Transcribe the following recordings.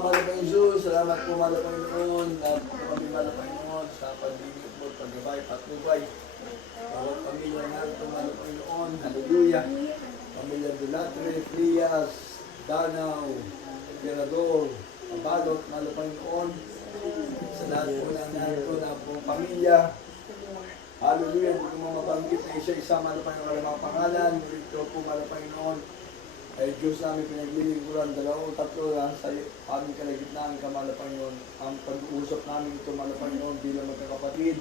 mahal na Jesus, salamat po mahal na Panginoon, at kami mahal na Panginoon sa pagbibig mo, pagbabay, patnubay. Bawat pamilya natin mahal na Panginoon, hallelujah. Pamilya Dulatre, Frias, Danaw, Tirador, Abalot, mahal na Panginoon. Sa lahat po ng narito na po pamilya, hallelujah, hindi ko mabanggit na isa-isa mahal na Panginoon ang mga pangalan, ito po mahal na Panginoon. Ay Diyos namin pinaglilingkuran, 2 o 3 lang sa aming kalagitnaan ka, mahal na Panginoon. Ang pag-uusap namin ito, mahal na Panginoon, bilang magkakapatid,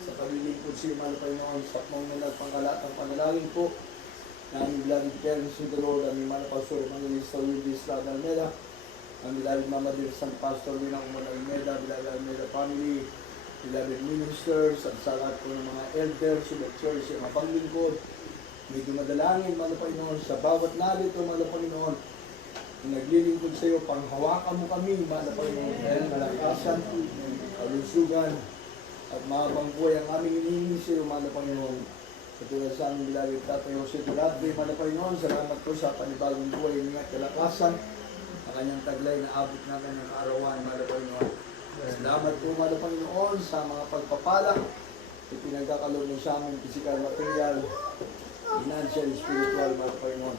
sa paglilingkod siya, mahal na Panginoon, sa mong nagpangkalatang panalangin po, na aming beloved parents in the Lord, aming mahal na Pastor Evangelista Luis Estrada Almeda, aming beloved Mama Dear San Pastor Winang Umar Almeda, beloved Almeda family, beloved ministers, at sa lahat po ng mga elders, sa church, sa mga panglingkod, may dumadalangin, mahal na Panginoon, sa bawat narito, mahal na Panginoon, naglilingkod sa iyo, panghawakan mo kami, mahal na Panginoon, dahil malakasan, kalusugan, at mahabang buhay ang aming hinihingi sa iyo, mahal na Panginoon. Katulad sa aming beloved Tatay Jose Duladre, mahal na Panginoon, salamat po sa panibagong buhay, ingat, kalakasan, ang kanyang taglay na abot natin ng arawan, mahal na Panginoon. Salamat po, mahal na Panginoon, sa mga pagpapala, ipinagkakaloob mo sa aming physical material, financial, spiritual, mahal na Panginoon.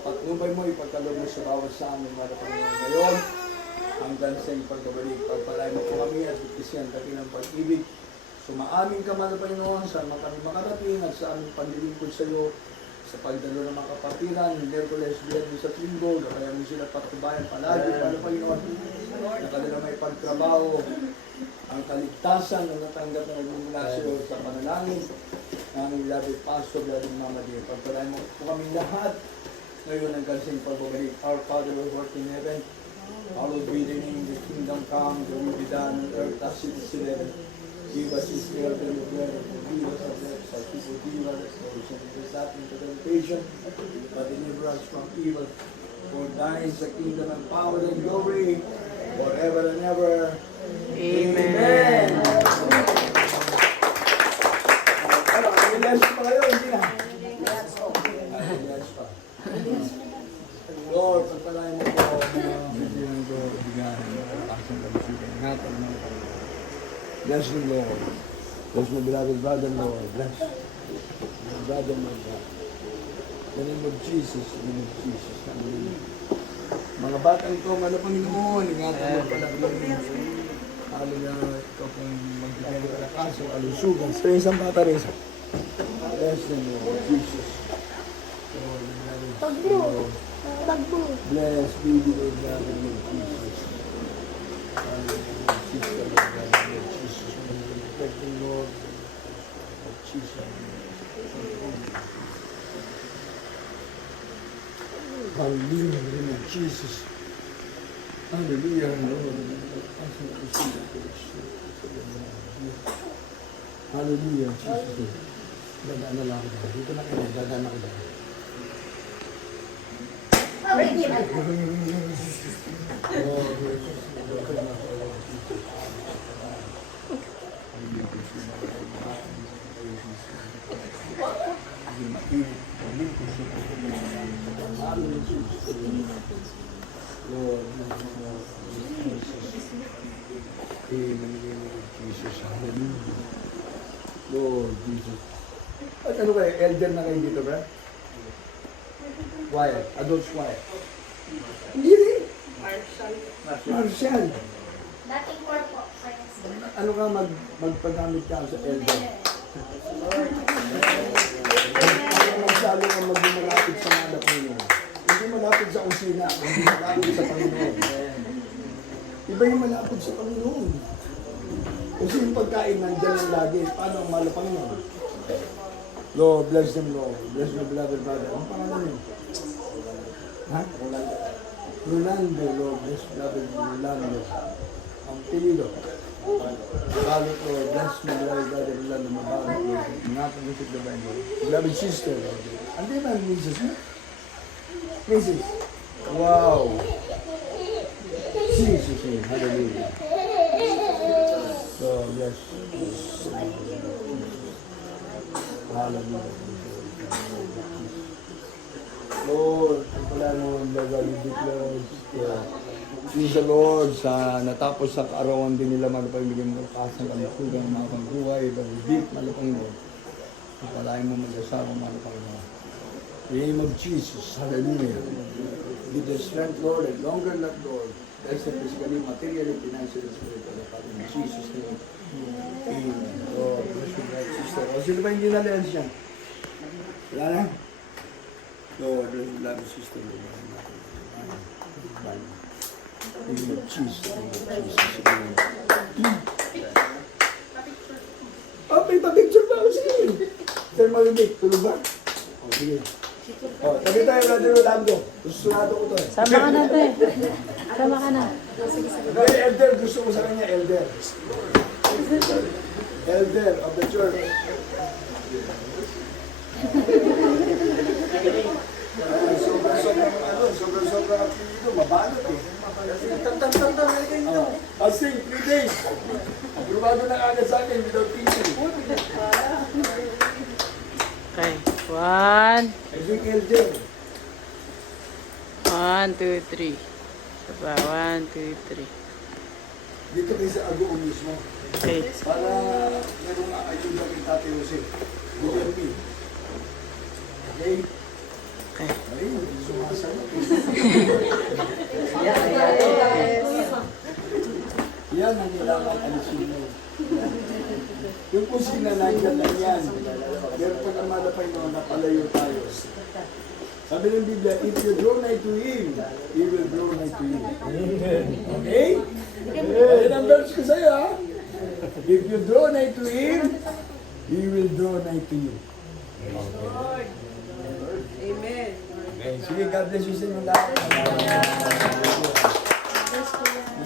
Patnubay mo, ipagkaloob mo sa bawat sa amin, mahal na Panginoon. Ngayon, hanggang sa iyong pagbabalik, pagpalay mo po kami at bigtisyan kakilang pag-ibig. Sumaamin ka, mahal na Panginoon, sa mga kami makarating at sa aming panlilingkod sa iyo, sa pagdalo ng mga kapatiran, Merkules, Biyernes at Linggo, kaya mo sila patubayan palagi, mahal na Panginoon, na kanila may pagtrabaho, ang kaligtasan na natanggap na nagmumula sa iyo sa panalangin, aming beloved Pastor, beloved Mama Dear. Pagpalain mo po kami lahat ngayon hanggang sa iyong pagbabalik. Our Father who art in heaven, hallowed be thy name, the kingdom come, the will be done on earth as it is in heaven. Give us this day our daily bread, and forgive us our debts as we forgive others, and lead us not into temptation, but deliver us from evil. For thine is the kingdom and power and glory, forever and ever. Amen. Yes pa kayo, hindi na. Yes pa. Lord, pagpalain mo po, bigyan ko, bigyan ng aking kalusugan. Ingatan mo po. Bless you, Lord. Bless my beloved brother, Lord. Bless my brother, my God. In the name of Jesus, in the name of Jesus. Hallelujah. Mga batang ito, mahal na Panginoon, ingatan mo pala kami. Hallelujah, ikaw pong magbigay ng kalakas, ang kalusugan. Sa isang bata rin. Bless them, Lord Jesus. Bless, baby, Lord God, in the name of Jesus. Hallelujah, sister, Lord God, in the name of Jesus. Protecting, Lord, of Jesus. Hallelujah, in the name of Jesus. Hallelujah, Lord. Hallelujah, Jesus. Dadaan na lang ako dahil. Dito na kayo, dadaan ako dahil. Lord, Jesus, hallelujah. Lord Jesus. At ano kayo, elder na kayo dito, bro? Quiet, adults quiet. Hindi rin. Marshall. Dating corpo. Ano ka magpagamit ka sa elder? Magsalo ka magmalapit sa mga Panginoon. Hindi malapit sa kusina, hindi malapit sa Panginoon. Iba yung malapit sa Panginoon. Kasi yung pagkain nandyan lang lagi. Paano ang mahal na Panginoon? Lord, bless them, Lord. Bless my beloved brother. Ang pangalan niyo? Ha? Rolando, Lord. Bless beloved Rolando. Ang pilido. Balot, Lord. Bless my beloved brother Rolando. Mabalot, Lord. Ingatan mo sa gabayan, Lord. Beloved sister, Lord. Andi ba ang Mrs. mo? Mrs. Wow. Jesus, hallelujah. So, yes. Hallelujah. Lord, wala mo, Lord, we declare, Praise the Lord sa natapos sa kaarawan din nila magpamigay mo kasang kalusugan ng mga pangbuhay, bagibig, malapanginoon. Pagpalain mo mag-asawa, malapanginoon. In the name of Jesus, hallelujah. Give the strength, Lord, and longer life, Lord. Bless them physically, materially, financially, spiritually. In Jesus' name. Amen. Lord, bless you, my sister. O, sino ba yung ginalian siya? Wala na? Lord, bless you, love you, sister. Bye. In the name of Jesus. In the name of Jesus. Oh, may pa-picture ba? O, sige. Sir Malimik, tulog ba? O, sige. O, tabi tayo, Brother Rolando. Susunado ko to eh. Sama ka na, te. Sama ka na. May elder, gusto ko sa kanya, elder. Elder of the church. Sobrang apelido, mabalot eh. Asing, 3 days. Lumado na agad sa akin without teaching. Okay. 1, Asing elder. 1, 2, 3. Saba, 1, 2, 3. Dito kayo sa Ago mismo. Okay. Para merong ayuda kay Tate Jose. DLP. Okay? Okay. Ay, hindi sumasagot eh. Yan ang kailangan alisin mo. Yung kusina nandiyan lang yan. Meron pag amalapay mo, napalayo tayo. Sabi ng Biblia, if you draw nigh to Him, He will draw nigh to you. Okay? Ayan ang verse ko sa'yo, ha? If you draw nigh to Him, He will draw nigh to you. Amen. Okay, sige, God bless you sa inyo lahat.